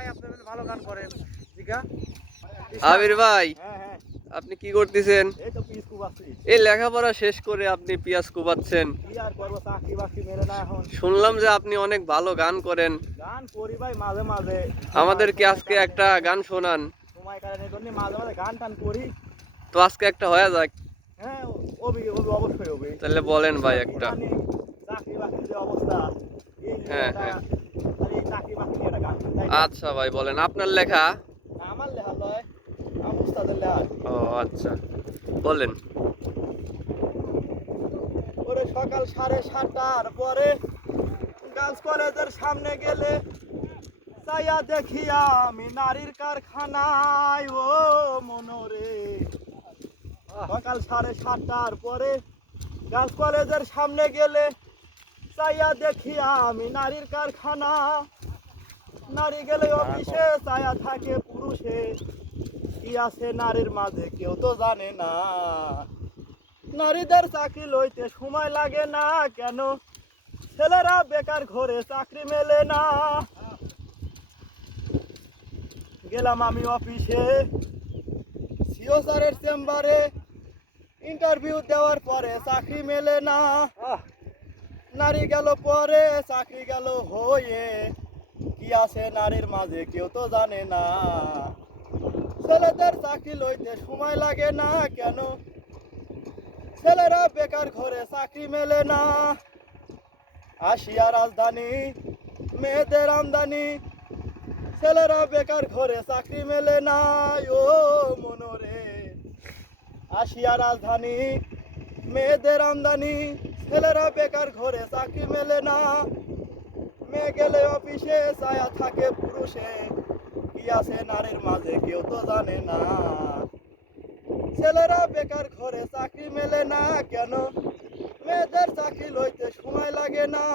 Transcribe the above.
ভাই আপনি ভালো গান করেন জিগা আবির ভাই, হ্যাঁ হ্যাঁ আপনি কি করতেছেন? এই তো পিস খুব আছি এই লেখাপড়া শেষ করে আপনি পেঁয়াজ কোপাচ্ছেন। কি আর করবো চাকরি বাকরি মেলে না এখন শুনলাম যে আপনি অনেক ভালো গান করেন। গান করি ভাই মাঝে মাঝে আমাদেরকে আজকে একটা গান শোনান। সময় কারণে জন্য মাঝে মাঝে গান টান করি তো আজকে একটা হয়ে যাক। হ্যাঁ ওবি ওবি অবশ্যই হবে তাহলে বলেন ভাই একটা। চাকরি বাকরির যে অবস্থা এই নিয়ে হ্যাঁ একটা হ্যাঁ, আর এই চাকরি বাকরি নিয়ে একটা গান তাই না? আচ্ছা ভাই বলেন, আপনার লেখা? আমার লেখা লয় আমার উস্তাদের লেখা ও আচ্ছা, বলেন। ওরে সকাল 7:30টার পরে গার্লস কলেজের সামনে গেলে চাইয়া দেখিয়া আমি নারীর কারখানায় ও মনোরে সকাল 7:30টার পরে গার্লস কলেজের সামনে গেলে চাইয়া দেখিয়া আমি নারীর কারখানা নারী গেলে অফিসে চাইয়া থাকে পুরুষে কি আছে নারীর মাঝে কেউ তো জানে না নারীদের চাকরি লইতে সময় লাগে না কেন ছেলেরা বেকার ঘরে চাকরি মেলে না গেলাম আমি অফিসে সিও স্যারের চেম্বারে ইন্টারভিউ দেওয়ার পরে চাকরি মেলে না নারী গেল পরে চাকরি গেল হয়ে কি আছে নারীর মাঝে কেউ তো জানে না ছেলেদের চাকরি লইতে সময় লাগে না কেন ছেলেরা বেকার ঘরে চাকরি মেলে না আসিয়া রাজধানী মেয়েদের আমদানি ছেলেরা বেকার ঘরে চাকরি মেলে না ও মনোরে আসিয়া রাজধানী মেয়েদের আমদানি ছেলেরা বেকার ঘরে চাকরি মেলে না মেয়ে গেলে অফিসে ছায়া থাকে পুরুষে কি আছে নারীর মাঝে কেউ তো জানে না ছেলেরা বেকার ঘরে চাকরি মেলে না কেন মেয়েদের চাকরি লইতে সময় লাগে না